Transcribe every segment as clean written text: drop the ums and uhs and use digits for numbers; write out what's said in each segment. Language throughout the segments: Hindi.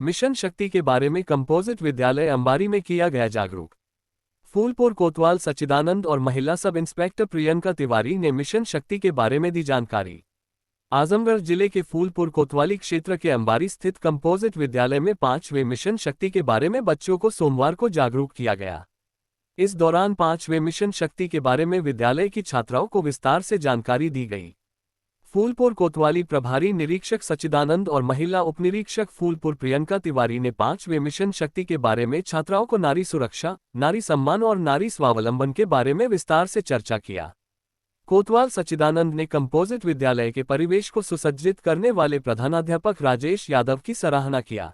मिशन शक्ति के बारे में कंपोजिट विद्यालय अंबारी में किया गया जागरूक। फूलपुर कोतवाल सच्चिदानंद और महिला सब इंस्पेक्टर प्रियंका तिवारी ने मिशन शक्ति के बारे में दी जानकारी। आजमगढ़ जिले के फूलपुर कोतवाली क्षेत्र के अंबारी स्थित कंपोजिट विद्यालय में 5वें मिशन शक्ति के बारे में बच्चों को सोमवार को जागरूक किया गया। इस दौरान 5वें मिशन शक्ति के बारे में विद्यालय की छात्राओं को विस्तार से जानकारी दी गई। फूलपुर कोतवाली प्रभारी निरीक्षक सच्चिदानंद और महिला उपनिरीक्षक फूलपुर प्रियंका तिवारी ने 5वें मिशन शक्ति के बारे में छात्राओं को नारी सुरक्षा, नारी सम्मान और नारी स्वावलंबन के बारे में विस्तार से चर्चा किया। कोतवाल सच्चिदानंद ने कंपोजिट विद्यालय के परिवेश को सुसज्जित करने वाले प्रधानाध्यापक राजेश यादव की सराहना किया।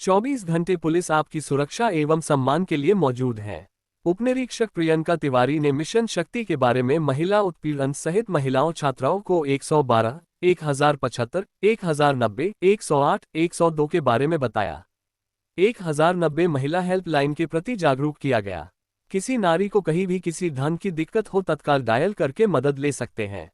24 घंटे पुलिस आपकी सुरक्षा एवं सम्मान के लिए मौजूद है। उपनिरीक्षक प्रियंका तिवारी ने मिशन शक्ति के बारे में महिला उत्पीड़न सहित महिलाओं छात्राओं को 112, 1075, 1090, 108, 102 के बारे में बताया। 1090 महिला हेल्पलाइन के प्रति जागरूक किया गया। किसी नारी को कहीं भी किसी धन की दिक्कत हो तत्काल डायल करके मदद ले सकते हैं।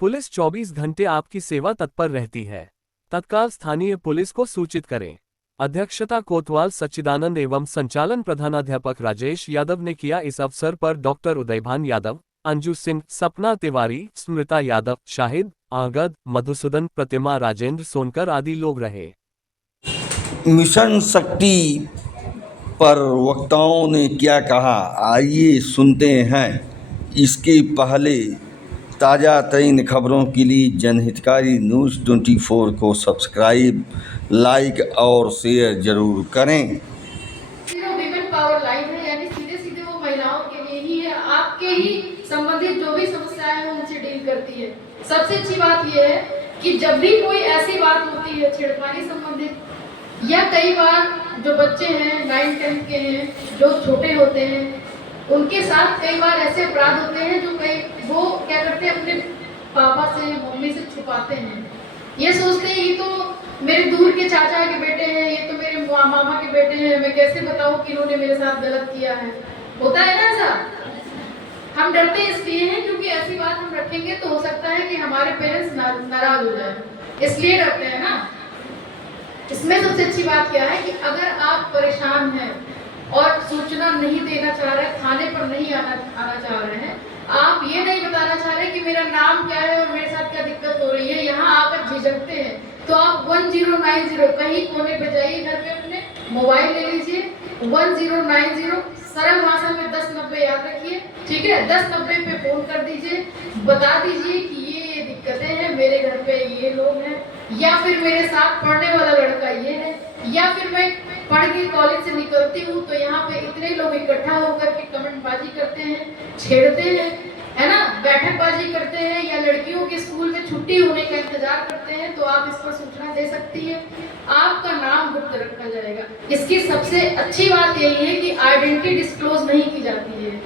पुलिस 24 घंटे आपकी सेवा तत्पर रहती है। तत्काल स्थानीय पुलिस को सूचित करें। अध्यक्षता कोतवाल सच्चिदानंद एवं संचालन प्रधानाध्यापक राजेश यादव ने किया। इस अवसर पर डॉक्टर उदयभान यादव, अंजू सिंह, सपना तिवारी, स्मृता यादव, शाहिद, आगद, मधुसूदन, प्रतिमा, राजेंद्र सोनकर आदि लोग रहे। मिशन शक्ति पर वक्ताओं ने क्या कहा, आइए सुनते हैं। इसके पहले ताज़ा तरीन खबरों के लिए जनहितकारी न्यूज़ 24 को सब्सक्राइब, लाइक और शेयर जरूर करें। विमेन पावर लाइन है, यानी सीधे सीधे वो महिलाओं के लिए ही है। आपके ही संबंधित जो भी समस्याएं हैं उनसे डील करती है। सबसे अच्छी बात यह है कि जब भी कोई ऐसी बात होती है छेड़खानी संबंधित, या कई बार जो बच्चे हैं 9-10 के हैं जो छोटे होते हैं, उनके साथ कई बार ऐसे अपराध होते हैं जो वो क्या करते हैं, अपने पापा से मम्मी से छुपाते हैं। ये सोचते हैं ये तो मेरे दूर के चाचा के बेटे हैं, ये तो मेरे मामा के बेटे हैं, मैं कैसे बताऊं कि इन्होंने मेरे साथ गलत किया है। होता है ना ऐसा। हम डरते इसलिए हैं क्योंकि ऐसी बात हम रखेंगे तो हो सकता है कि हमारे पेरेंट्स नाराज हो जाए, इसलिए डरते हैं ना। इसमें सबसे अच्छी बात क्या है कि अगर आप परेशान हैं और सूचना नहीं देना चाह रहे, थाने पर नहीं आना चाह रहे हैं, आप ये नहीं बताना चाह रहे कि मेरा नाम क्या है और मेरे साथ क्या दिक्कत हो रही है, यहाँ आकर झिझकते हैं, तो आप 1090 कहीं कोने पे जाइए, घर पे अपने मोबाइल ले लीजिए, 1090 सरल भाषा में 1090 याद रखिए, ठीक है। 1090 पे फोन कर दीजिए, बता दीजिए कि ये दिक्कतें हैं, मेरे घर पे ये लोग हैं, या फिर मेरे साथ पढ़ने वाला लड़का ये है, या फिर मैं पढ़ के कॉलेज से निकलती हूँ तो यहाँ पे इतने लोग इकट्ठा होकर के कमेंटबाजी करते हैं, छेड़ते हैं, है ना, बैठकबाजी करते हैं, या लड़कियों के स्कूल में छुट्टी होने का इंतजार करते हैं, तो आप इस पर सूचना दे सकती है। आपका नाम गुप्त रखा जाएगा। इसकी सबसे अच्छी बात यही है कि आइडेंटिटी डिस्क्लोज नहीं की जाती है।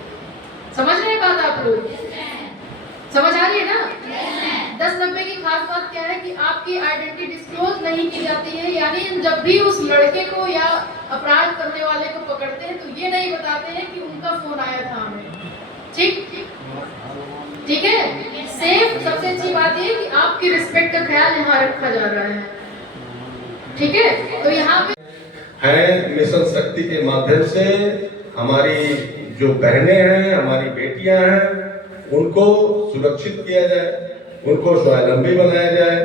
समझ रहे हैं बात आप लोग? समझ आ रही है ना? 1090 की खास बात क्या है कि आपकी आइडेंटिटी डिस्क्लोज नहीं की जाती है, यानी जब भी उस लड़के को या अपराध करने वाले को पकड़ते हैं तो ये नहीं बताते हैं कि उनका फोन आया था हमें। ठीक है। सेफ सबसे अच्छी बात ये कि आपकी रिस्पेक्ट का ख्याल यहाँ रखा जा रहा है, ठीक है। तो यहाँ पे है मिशन शक्ति के माध्यम से हमारी जो बहनें हैं, हमारी बेटियां हैं, उनको सुरक्षित किया जाए, उनको स्वावलंबी बनाया जाए,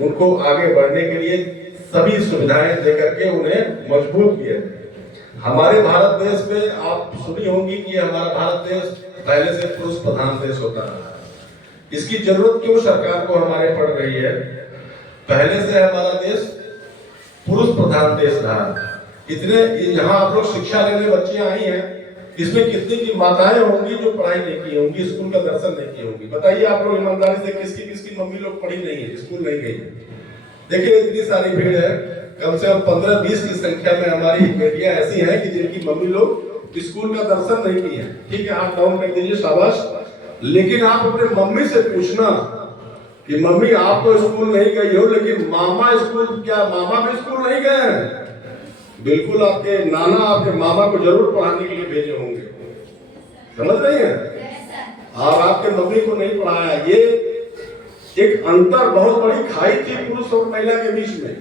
उनको आगे बढ़ने के लिए सभी सुविधाएं देकर के उन्हें मजबूत किया जाए। हमारे भारत देश में आप सुनी होंगी कि हमारा भारत देश पहले से पुरुष प्रधान देश होता है। इसकी जरूरत क्यों सरकार को हमारे पड़ रही है? पहले से हमारा देश पुरुष प्रधान देश रहा। इतने यहाँ आप लोग शिक्षा लेने बच्चियां आई हैं, इसमें कितनी की माताएं होंगी जो पढ़ाई नहीं की होंगी, स्कूल का दर्शन नहीं की होंगी। बताइए आप लोग ईमानदारी से, किसकी किसकी मम्मी लोग पढ़ी नहीं है, स्कूल नहीं गई है। देखिए इतनी सारी भीड़ है, कम से कम 15-20 की संख्या में हमारी बेटियां ऐसी हैं कि जिनकी मम्मी लोग स्कूल का दर्शन नहीं किए। ठीक है, आप डाउन कर दीजिए, शाबाश। लेकिन आप अपने मम्मी से पूछना कि मम्मी आप तो स्कूल नहीं गई हो, लेकिन मामा स्कूल, क्या मामा भी स्कूल नहीं गए हैं? बिल्कुल, आपके नाना आपके मामा को जरूर पढ़ाने के लिए भेजे होंगे, समझ रही हैं? और आपके मम्मी को नहीं पढ़ाया। ये एक अंतर, बहुत बड़ी खाई थी पुरुष और महिला के बीच में।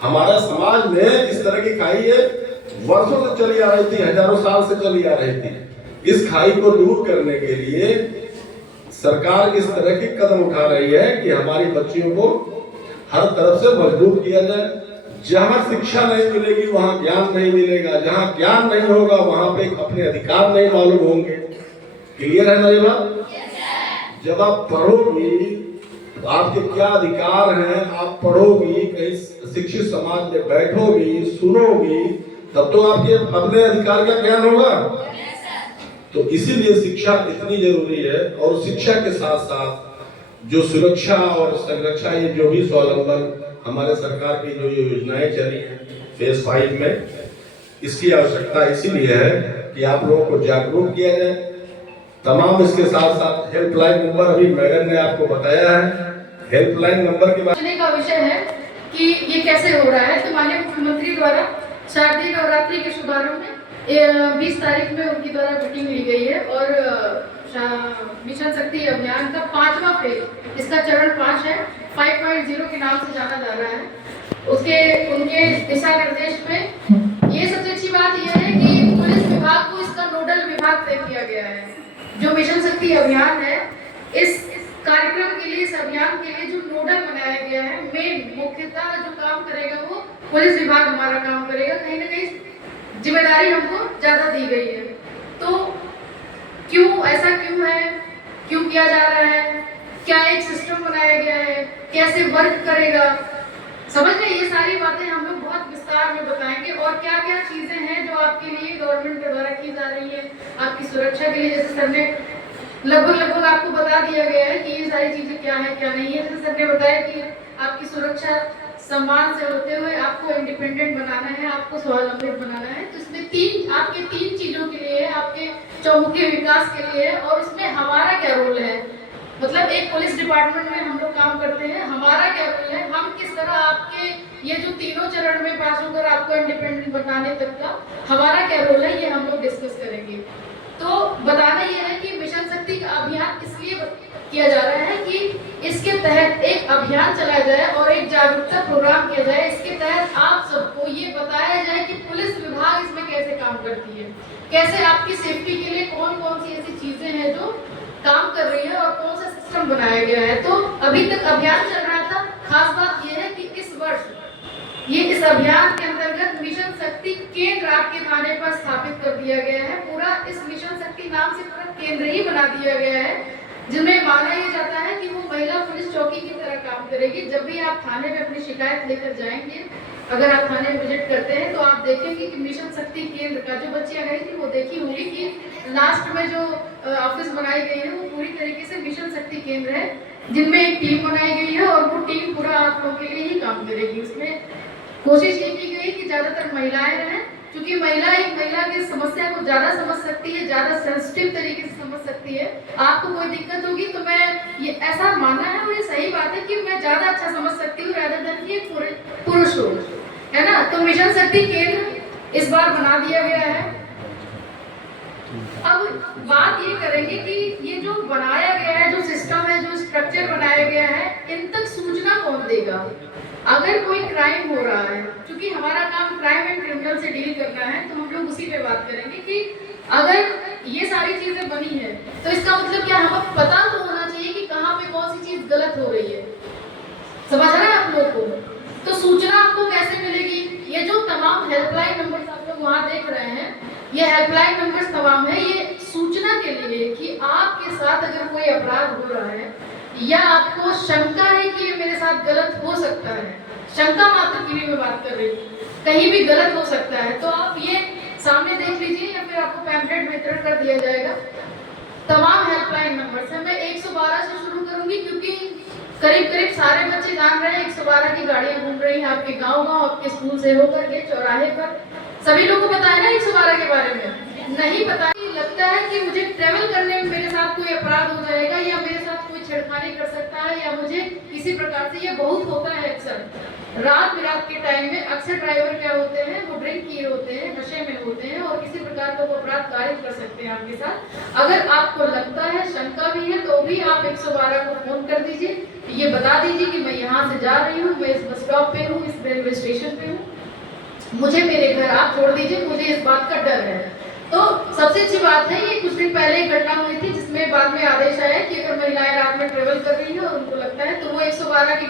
हमारे समाज में इस तरह की खाई है वर्षों से चली आ रही थी, हजारों साल से चली आ रही थी। इस खाई को दूर करने के लिए सरकार इस तरह के कदम उठा रही है कि हमारी बच्चियों को हर तरफ से मजबूत किया जाए। जहां शिक्षा नहीं मिलेगी वहां ज्ञान नहीं मिलेगा, जहां ज्ञान नहीं होगा वहां पे अपने अधिकार नहीं मालूम होंगे। क्लियर है ना ये बात? जब आप पढ़ोगी तो आपके क्या अधिकार हैं, आप पढ़ोगी, कहीं शिक्षित समाज में बैठोगी, सुनोगी, तब तो आपके अपने अधिकार का ज्ञान होगा। तो इसीलिए शिक्षा इतनी जरूरी है। और शिक्षा के साथ साथ जो सुरक्षा और संरक्षा, ये जो भी स्वावलंबन हमारे सरकार की जो ये योजनाएं चली हैं फेज 5 में, इसकी आवश्यकता इसीलिए है कि आप लोगों को जागरूक किया जाए। तमाम इसके साथ साथ हेल्पलाइन नंबर अभी मैडम ने आपको बताया है। हेल्पलाइन नंबर के बारे का विषय है कि ये कैसे हो रहा है। तो माननीय मुख्यमंत्री द्वारा शारदीय नवरात्रि के शुभारंभ में 20 तारीख में उनकी द्वारा मीटिंग ली गई है और मिशन शक्ति अभियान का 5वां फेज, इसका चरण 5 है, 5.0 के नाम से जाना जा रहा है। उनके दिशा निर्देश में ये सबसे अच्छी बात यह है कि पुलिस विभाग को इसका नोडल विभाग तय किया गया है। जो मिशन शक्ति अभियान है, इस कार्यक्रम के लिए, इस अभियान के लिए जो नोडल बनाया गया है, मेन मुख्यतः जो काम करेगा वो पुलिस विभाग हमारा काम करेगा। कहीं ना कहीं जिम्मेदारी हमको ज्यादा दी गई है। तो क्यों ऐसा क्यों है, क्यों किया जा रहा है, क्या एक सिस्टम बनाया गया है, कैसे वर्क करेगा, समझ में, ये सारी बातें हम लोग बहुत विस्तार में बताएंगे। और क्या क्या चीजें हैं जो आपके लिए गवर्नमेंट के द्वारा की जा रही है आपकी सुरक्षा के लिए। जैसे सर ने लगभग आपको बता दिया गया है कि ये सारी चीजें क्या है क्या नहीं है। जैसे सर ने बताया कि आपकी सुरक्षा सम्मान से होते हुए आपको इंडिपेंडेंट बनाना है, आपको स्वावलंबी बनाना है। तो इसमें आपके तीन चीजों के लिए, आपके चौमुखी विकास के लिए, और उसमें हमारा क्या रोल है। मतलब एक पुलिस डिपार्टमेंट में हम लोग काम करते हैं, हमारा क्या रोल है, हम किस तरह आपके ये जो तीनों चरण में पास होकर आपको इंडिपेंडेंट बनाने तक का हमारा क्या रोल है, ये हम लोग डिस्कस करेंगे। तो बताना यह है कि मिशन शक्ति का अभियान इसलिए किया जा रहा है कि इसके तहत एक अभियान चलाया जाए और एक जागरूकता प्रोग्राम किया जाए। इसके तहत आप सबको ये बताया जाए कि पुलिस विभाग इसमें कैसे काम करती है, कैसे आपकी सेफ्टी के लिए कौन कौन सी ऐसी चीजें हैं जो काम कर रही है और कौन सा सिस्टम बनाया गया है। तो अभी तक अभियान चल रहा था। खास बात यह है कि इस वर्ष इस अभियान के अंतर्गत मिशन शक्ति केंद्र आपके थाने पर स्थापित कर दिया गया है। पूरा इस मिशन शक्ति नाम से पूरा केंद्र ही बना दिया गया है, जिनमें माना यह जाता है कि वो महिला पुलिस चौकी की तरह काम करेगी। जब भी आप थाने में अपनी शिकायत लेकर जाएंगे, अगर आप थाने में विजिट करते हैं तो आप देखेंगे कि मिशन शक्ति केंद्र का, जो बच्चियां गई थी वो देखी होंगी कि लास्ट में जो ऑफिस बनाई गई है वो पूरी तरीके से मिशन शक्ति केंद्र है, जिनमें एक टीम बनाई गई है और वो टीम पूरा आप लोगों के लिए ही काम करेगी। उसमें कोशिश ये की गई कि ज्यादातर महिलाएं रहें, क्योंकि महिला की समस्या को ज्यादा समझ सकती है, ज्यादा सेंसिटिव तरीके से समझ सकती है। आपको कोई दिक्कत होगी तो मैं ये ऐसा मानना है और ये सही बात है कि मैं ज्यादा अच्छा समझ सकती हूँ rather than कि पुरुष हो, है ना। तो मिशन शक्ति केंद्र इस बार बना दिया गया है। अब बात ये करेंगे कि ये जो बनाया गया है, जो सिस्टम है, जो स्ट्रक्चर बनाया गया है, इन तक सूचना कौन देगा अगर कोई क्राइम हो रहा है। क्योंकि हमारा काम क्राइम एंड क्रिमिनल से डील करना है, तो हम लोग उसी पे बात करेंगे कि अगर ये सारी चीजें बनी है तो इसका मतलब क्या, हमें पता तो होना चाहिए कि कहाँ पे कौन सी चीज गलत हो रही है। समझ रहे हैं आप लोग को? तो सूचना आपको कैसे मिलेगी? ये जो तमाम हेल्पलाइन नंबर आप लोग वहाँ देख रहे हैं, ये हेल्पलाइन नंबर तमाम है, ये सूचना के लिए कि आपके साथ अगर कोई अपराध हो रहा है या आपको शंका है कि ये मेरे साथ गलत हो सकता है, शंका मात्र के लिए मैं बात कर रही हूँ, कहीं भी गलत हो सकता है, तो आप ये सामने देख लीजिए या फिर आपको पैम्फलेट वितरण कर दिया जाएगा। तमाम हेल्पलाइन नंबर है। मैं 112 से शुरू करूंगी क्योंकि करीब सारे बच्चे जान रहे हैं 112 की गाड़ियां घूम रही हैं आपके गाँव आपके स्कूल से होकर के चौराहे पर। सभी लोगों को पता है ना 112 के बारे में? नहीं पता। लगता है कि मुझे ट्रेवल करने में मेरे साथ कोई अपराध हो जाएगा या मेरे साथ कोई छेड़खानी कर सकता है या मुझे किसी प्रकार से, ये बहुत होता है अक्सर रात बिरात के टाइम में। अक्सर ड्राइवर क्या होते हैं, वो ड्रिंक किए होते हैं, नशे में होते हैं और किसी प्रकार का वो अपराध कारित कर सकते हैं आपके साथ। अगर आपको लगता है, शंका भी है, तो भी आप 112 को फोन कर दीजिए। ये बता दीजिए कि मैं यहाँ से जा रही हूँ, मैं इस बस स्टॉप पे हूँ, इस रेलवे स्टेशन पे हूँ, मुझे मेरे घर आप छोड़ दीजिए, मुझे इस बात का डर है। तो सबसे अच्छी बात है, ये कुछ दिन पहले एक घटना हुई थी जिसमें बाद में आदेश आया कि अगर महिलाएं रात में ट्रेवल कर रही है और उनको लगता है तो वो 112 की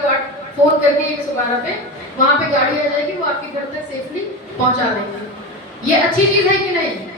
फोन करके 112 पे वहाँ पे गाड़ी आ जाएगी, वो आपके घर तक सेफली पहुँचा देंगे। ये अच्छी चीज़ है कि नहीं?